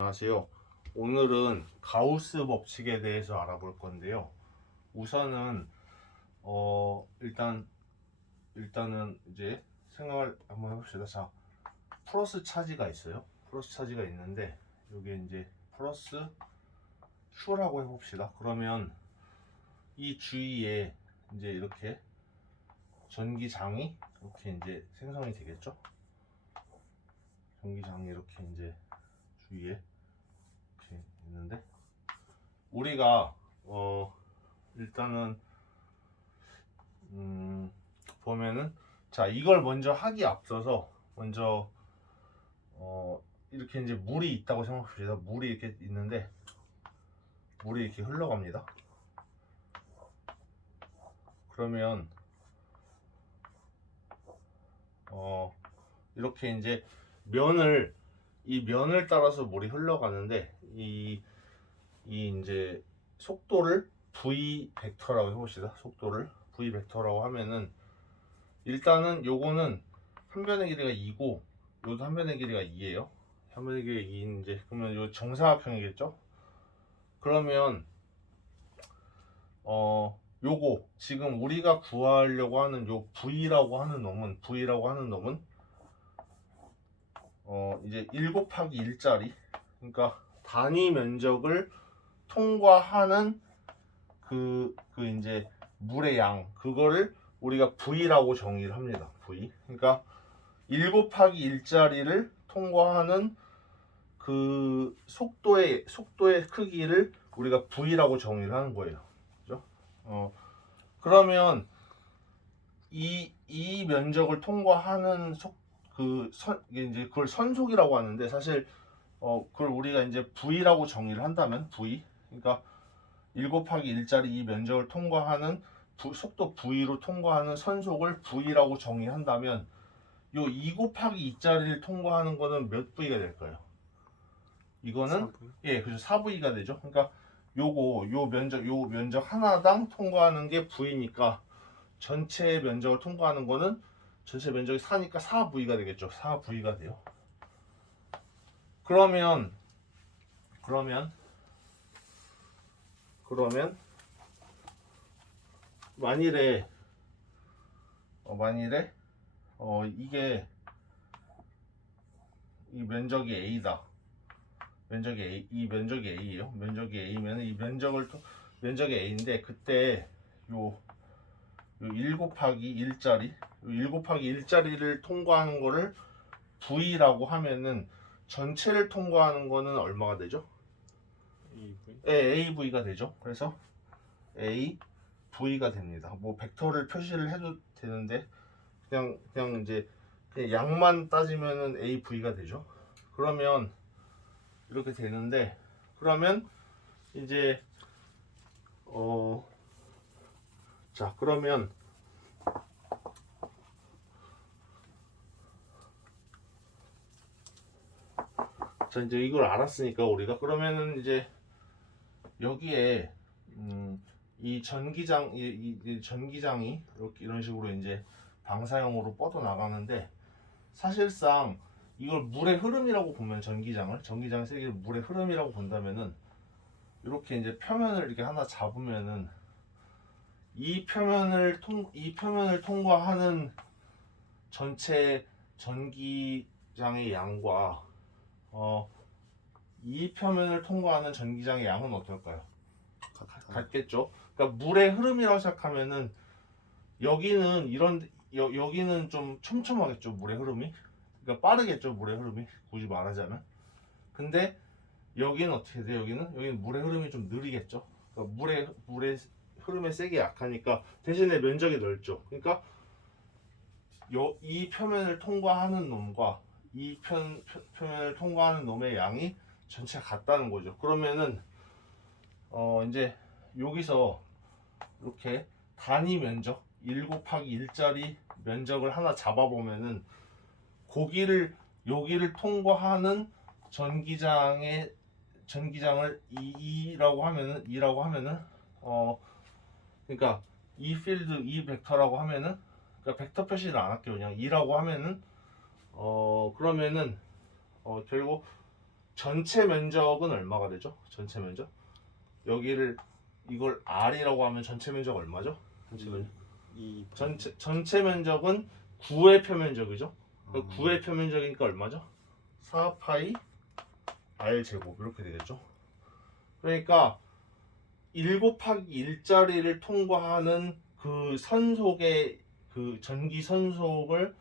안녕하세요. 오늘은 가우스 법칙에 대해서 알아볼 건데요. 우선은 일단은 이제 생각을 한번 해봅시다. 자, 플러스 차지가 있어요. 플러스 차지가 있는데 여기 이제 플러스 Q라고 해봅시다. 그러면 이 주위에 이제 이렇게 전기장이 이렇게 이제 생성이 되겠죠. 전기장이 이렇게 이제 주위에 이렇게 있는데 우리가 일단은 보면은 자 이걸 먼저 하기 앞서서 먼저 이렇게 이제 물이 있다고 생각합시다. 물이 이렇게 있는데 물이 이렇게 흘러갑니다. 그러면 이렇게 이제 이 면을 따라서 물이 흘러가는데 이 이제 속도를 v 벡터라고 해봅시다. 속도를 v 벡터라고 하면은 일단은 요거는 한 변의 길이가 2고 요도 한 변의 길이가 2예요. 한 변의 길이가 2인데 그러면 요 정사각형이겠죠? 그러면 요거 지금 우리가 구하려고 하는 요 v라고 하는 놈은 이제 1 곱하기 1짜리 그러니까 단위 면적을 통과하는 그 이제 물의 양 그거를 우리가 V라고 정의를 합니다. V. 그러니까 1 곱하기 1짜리를 통과하는 그 속도의 크기를 우리가 V라고 정의를 하는 거예요. 그죠? 그러면 이 면적을 통과하는 이제 그걸 선속이라고 하는데 사실 그걸 우리가 이제 V라고 정의를 한다면 V. 그러니까 1 곱하기 1짜리 이 면적을 통과하는 속도 V로 통과하는 선속을 V라고 정의한다면 요 2 곱하기 2짜리를 통과하는 거는 몇 V가 될까요? 이거는 4V? 예, 그래서 4V가 되죠. 그러니까 요 면적 하나당 통과하는 게 V니까 전체 면적을 통과하는 거는 전체 면적이 4니까 4V가 되겠죠. 4V가 돼요. 그러면 만일에 이게 이 면적이 A다. 이 면적이 A예요. 면적이 A면 이 면적이 A인데 그때 요 1 곱하기 1짜리 1 곱하기 1짜리를 통과하는 거를 V라고 하면은 전체를 통과하는 거는 얼마가 되죠? AV? 네, AV가 되죠. 그래서 AV가 됩니다. 뭐 벡터를 표시를 해도 되는데 그냥 이제 그냥 양만 따지면은 AV가 되죠. 그러면 이렇게 되는데 그러면 이제 자 그러면 자 이제 이걸 알았으니까 우리가 그러면은 이제 여기에 이 전기장이 이렇게 이런 식으로 이제 방사형으로 뻗어 나가는데 사실상 이걸 물의 흐름이라고 보면 전기장의 세계를 물의 흐름이라고 본다면은 이렇게 이제 표면을 이렇게 하나 잡으면은 이 표면을 통과하는 전체 전기장의 양과 이 표면을 통과하는 전기장의 양은 어떨까요? 같겠죠. 그러니까 물의 흐름이라고 생각하면은 여기는 여기는 좀 촘촘하겠죠. 물의 흐름이. 그러니까 빠르겠죠. 물의 흐름이. 굳이 말하자면. 근데 여기는 어떻게 돼요? 여기는 물의 흐름이 좀 느리겠죠. 그러니까 물의 흐름에 세게 약하니까 대신에 면적이 넓죠. 그러니까 이 표면을 통과하는 놈과 이 표면을 통과하는 놈의 양이 전체 같다는 거죠. 그러면은 이제 여기서 이렇게 단위 면적 1 곱하기 1짜리 면적을 하나 잡아보면은 여기를 통과하는 전기장을 2라고 하면은 그러니까 이 필드 이 벡터라고 하면은 그러니까 벡터 표시를 안 할게요. 그냥 2라고 하면은 그러면은 결국 전체 면적은 얼마가 되죠? 전체 면적. 여기를 이걸 R이라고 하면 전체 면적 얼마죠? 전체 면적. 전체 면적은 9의 표면적이죠. 9의 표면적이니까 얼마죠? 4파이 R 제곱 이렇게 되겠죠. 그러니까 1 곱하기 1짜리를 통과하는 그 선속의 그 전기 선속을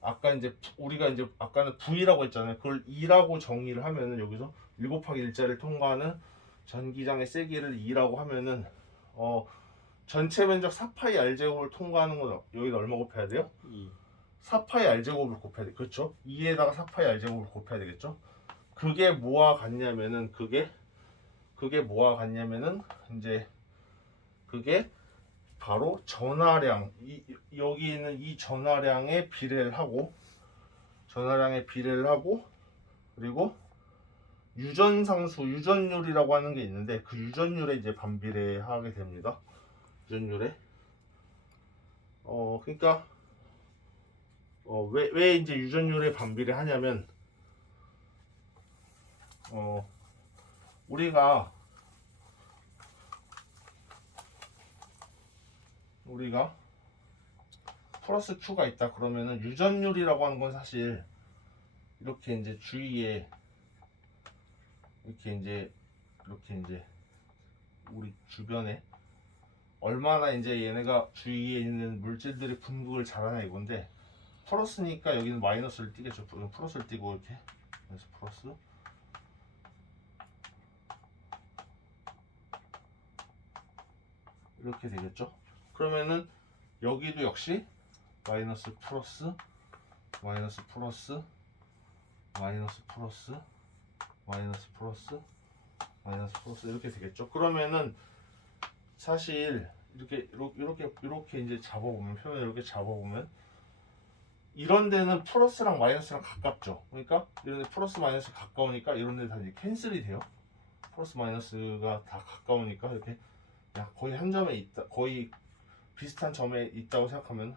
아까 이제 우리가 이제 아까는 V라고 했잖아요. 그걸 2라고 정의를 하면은 여기서 1 곱하기 1짜리를 통과하는 전기장의 세기를 2라고 하면은 전체 면적 4파이 R제곱을 통과하는 건 여기다 얼마 곱해야 돼요? 4파이 R제곱을 곱해야 돼. 그렇죠? 2에다가 4파이 R제곱을 곱해야 되겠죠? 그게 뭐와 같냐면은 그게 뭐와 같냐면은 이제 그게 바로 전하량 여기 있는 이 전하량에 비례를 하고 그리고 유전상수 유전율이라고 하는 게 있는데 그 유전율에 이제 반비례하게 됩니다. 유전율에 그러니까 왜 이제 유전율에 반비례하냐면 우리가 플러스 Q가 있다 그러면은 유전율이라고 하는 건 사실 이렇게 이제 주위에 이렇게 이제 우리 주변에 얼마나 이제 얘네가 주위에 있는 물질들이 분극을 잘하냐 이건데 플러스니까 여기는 마이너스를 띄겠죠. 플러스를 띄고 이렇게 플러스 이렇게 되겠죠. 그러면은 여기도 역시 마이너스 플러스 마이너스 플러스 마이너스 플러스 마이너스 플러스 마이너스 플러스 이렇게 되겠죠. 그러면은 사실 이렇게 이제 잡아보면 표면을 이렇게 잡아보면 이런 데는 플러스랑 마이너스랑 가깝죠. 그러니까 이런 데 플러스 마이너스 가까우니까 이런 데 다 이제 캔슬이 돼요. 플러스 마이너스가 다 가까우니까 이렇게 거의 한 점에 있다, 거의 비슷한 점에 있다고 생각하면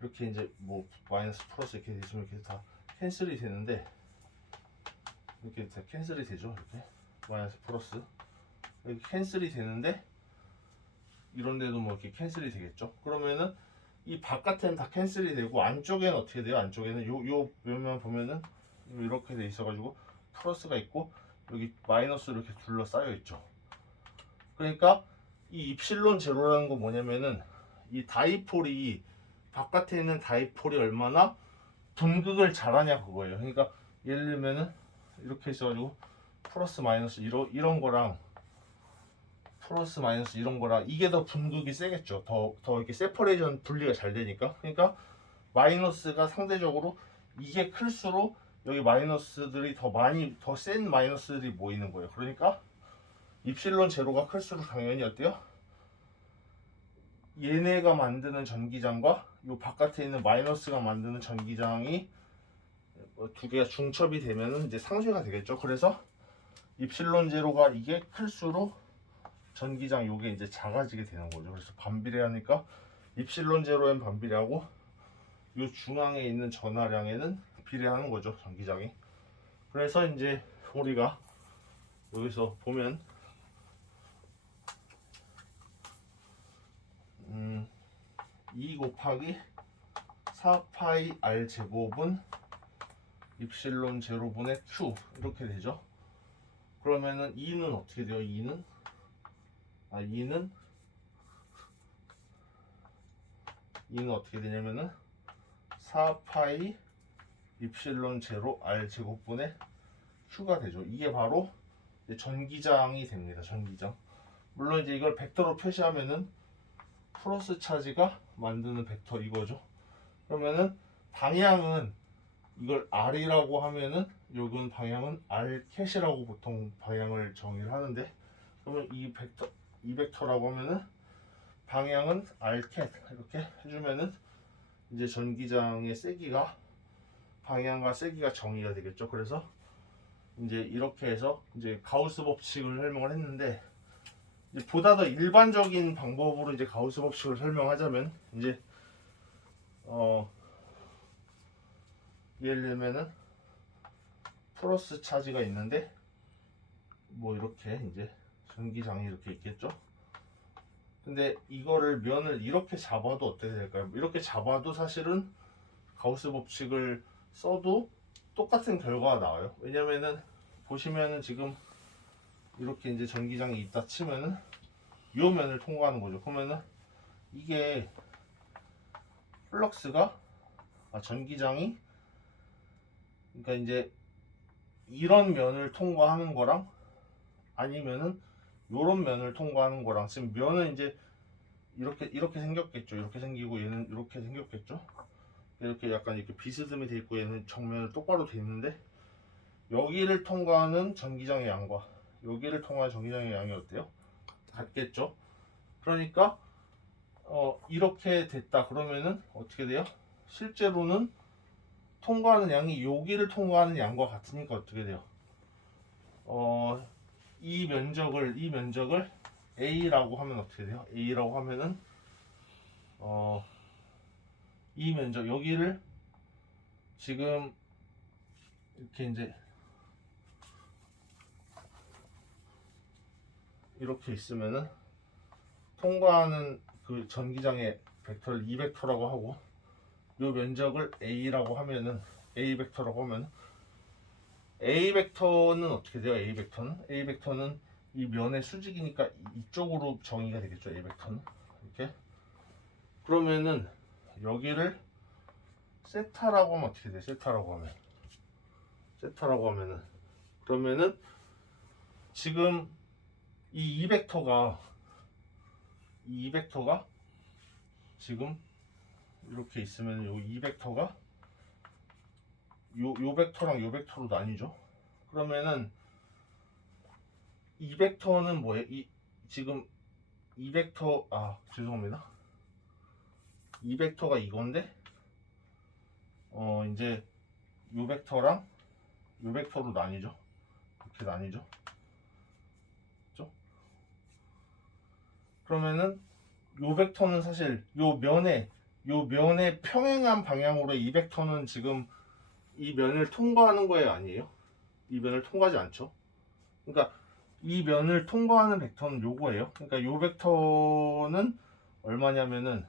이렇게 이제 뭐 마이너스 플러스 이렇게 있으면 이렇게 다 캔슬이 되는데 이렇게 다 캔슬이 되죠. 이렇게 마이너스 플러스 이렇게 캔슬이 되는데 이런 데도 뭐 이렇게 캔슬이 되겠죠. 그러면은 이 바깥에는 다 캔슬이 되고 안쪽에는 어떻게 돼요? 안쪽에는 요 면만 보면은 이렇게 돼 있어가지고 플러스가 있고 여기 마이너스로 이렇게 둘러싸여 있죠. 그러니까 이 입실론 제로라는 건 뭐냐면은 이 다이폴이 바깥에 있는 다이폴이 얼마나 분극을 잘하냐 그거예요. 그러니까 예를 들면은 이렇게 있어가지고 플러스 마이너스 이런 거랑 플러스 마이너스 이런 거랑 이게 더 분극이 세겠죠. 더 이렇게 세퍼레이션 분리가 잘 되니까. 그러니까 마이너스가 상대적으로 이게 클수록 여기 마이너스들이 더 센 마이너스들이 모이는 거예요. 그러니까 입실론 제로가 클수록 당연히 어때요? 얘네가 만드는 전기장과 요 바깥에 있는 마이너스가 만드는 전기장이 두 개가 중첩이 되면은 이제 상쇄가 되겠죠. 그래서 입실론 제로가 이게 클수록 전기장 요게 이제 작아지게 되는 거죠. 그래서 반비례하니까 입실론 제로엔 반비례하고 요 중앙에 있는 전하량에는 비례하는 거죠. 전기장이. 그래서 이제 우리가 여기서 보면 2 곱하기 4파이 R 제곱은 입실론 제로분의 Q 이렇게 되죠. 그러면은 2는 어떻게 돼요? 2는 2는 어떻게 되냐면은 4파이 입실론 제로 R 제곱분의 Q가 되죠. 이게 바로 전기장이 됩니다. 전기장. 물론 이제 이걸 벡터로 표시하면은 플러스 차지가 만드는 벡터 이거죠. 그러면은 방향은 이걸 R이라고 하면은 요건 방향은 R 캣이라고 보통 방향을 정의를 하는데 그러면 이 벡터라고 하면은 방향은 R 캣 이렇게 해주면은 이제 전기장의 세기가 방향과 세기가 정의가 되겠죠. 그래서 이제 이렇게 해서 이제 가우스 법칙을 설명을 했는데 이제 보다 더 일반적인 방법으로 이제 가우스 법칙을 설명하자면 이제 예를 들면은 크로스 차지가 있는데 뭐 이렇게 이제 전기장이 이렇게 있겠죠. 근데 이거를 면을 이렇게 잡아도 어떻게 될까요? 이렇게 잡아도 사실은 가우스 법칙을 써도 똑같은 결과가 나와요. 왜냐면은 보시면은 지금 이렇게 이제 전기장이 있다 치면은 이 면을 통과하는 거죠. 그러면은 이게 플럭스가 전기장이 그러니까 이제 이런 면을 통과하는 거랑 아니면은 요런 면을 통과하는 거랑 지금 면은 이제 이렇게 생겼겠죠. 이렇게 생기고 얘는 이렇게 생겼겠죠. 이렇게 약간 이렇게 비스듬히 돼 있고 얘는 정면을 똑바로 돼 있는데 여기를 통과하는 전기장의 양과 여기를 통과하는 전기장의 양이 어때요? 같겠죠. 그러니까 이렇게 됐다 그러면은 어떻게 돼요? 실제로는 통과하는 양이 여기를 통과하는 양과 같으니까 어떻게 돼요? 이 면적을 A라고 하면 어떻게 돼요? A라고 하면은 이 면적 여기를 지금 이렇게 이제 이렇게 있으면은 통과하는 그 전기장의 벡터를 E 벡터라고 하고 이 면적을 A라고 하면은 A 벡터라고 하면 A 벡터는 어떻게 돼요? A 벡터는 이 면의 수직이니까 이쪽으로 정의가 되겠죠. A 벡터는 이렇게 그러면은 여기를 세타라고 하면 어떻게 돼? 세타라고 하면은 그러면은 지금 이 벡터가 지금 이렇게 있으면 이 벡터가 요 벡터랑 요 벡터로 나뉘죠. 그러면은 이 벡터는 뭐예요? 지금 이 벡터 죄송합니다. 이 벡터가 이건데 이제 요 벡터랑 요 벡터로 나뉘죠. 이렇게 나뉘죠. 그렇죠? 그러면은 요 벡터는 사실 요 면에 평행한 방향으로 이 벡터는 지금 이 면을 통과하는 거예요, 아니에요? 이 면을 통과하지 않죠. 그러니까 이 면을 통과하는 벡터는 요거예요. 그러니까 요 벡터는 얼마냐면은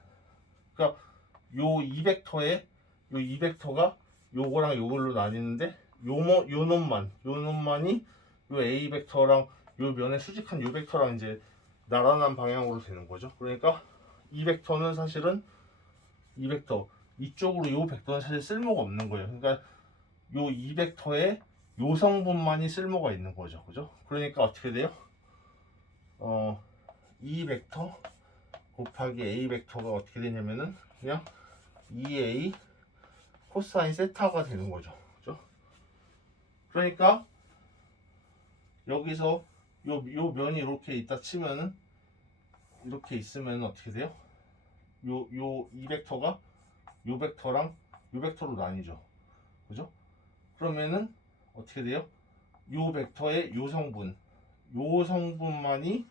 그러니까 요 이 벡터가 요거랑 요걸로 나뉘는데 요 놈만이 요 A 벡터랑 요 면에 수직한 요 벡터랑 이제 나란한 방향으로 되는 거죠. 그러니까 이 벡터는 사실은 이 벡터 이쪽으로 요 벡터는 사실 쓸모가 없는 거예요. 그러니까 요 이 벡터에 요 성분만이 쓸모가 있는 거죠. 그죠? 그러니까 어떻게 돼요? 이 벡터 곱하기 A 벡터가 어떻게 되냐면은 그냥 2A 코사인 세타가 되는 거죠. 그죠? 그러니까 여기서 요 면이 이렇게 있다 치면은 이렇게 있으면 어떻게 돼요? 이 벡터가 요 벡터랑 요 벡터로 나뉘죠. 그죠? 그러면은 어떻게 돼요? 요 벡터의 요 성분만이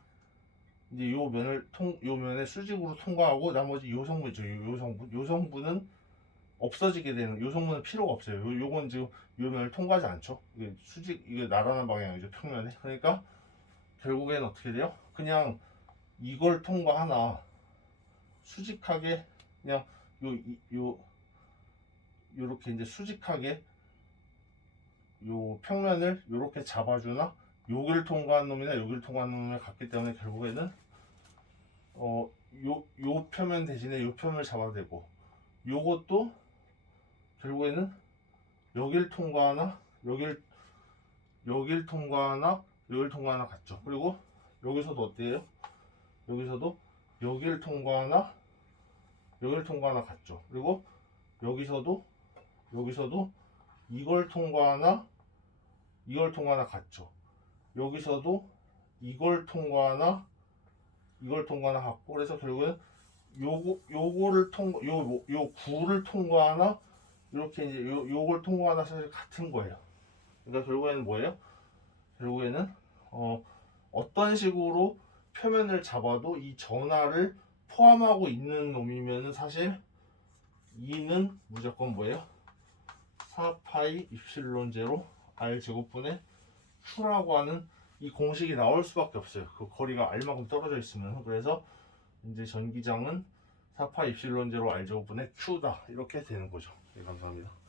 이제 요 면의 수직으로 통과하고 나머지 요 성분 있죠. 요 성분은 없어지게 되는 요 성분은 필요가 없어요. 요건 지금 요 면을 통과하지 않죠. 이게 나란한 방향이죠. 평면에. 그러니까 결국엔 어떻게 돼요? 그냥 이걸 통과하나 수직하게 그냥 요렇게 이제 수직하게 요 평면을 요렇게 잡아주나 여기를 통과한 놈이나 여기를 통과한 놈이 같기 때문에 결국에는 요 표면 대신에 요 표면을 잡아도 되고 요것도 결국에는 여길 통과하나 여길 통과하나 같죠. 그리고 여기서도 어때요? 여기서도 여길 통과하나 같죠. 그리고 여기서도 이걸 통과하나 같죠. 여기서도 이걸 통과하나 같고 그래서 결국엔 요거를 요 구를 통과하나 이렇게 이제 요걸 통과하나 사실 같은 거예요. 그러니까 결국에는 뭐예요? 결국에는 어떤 식으로 표면을 잡아도 이 전하를 포함하고 있는 놈이면 사실 2는 무조건 뭐예요? 4파이 입실론 제로 R 제곱분의 Q라고 하는 이 공식이 나올 수밖에 없어요. 그 거리가 R만큼 떨어져 있으면. 그래서 이제 전기장은 4파 입실론 제로 R 제곱분의 Q다 이렇게 되는 거죠. 네, 감사합니다.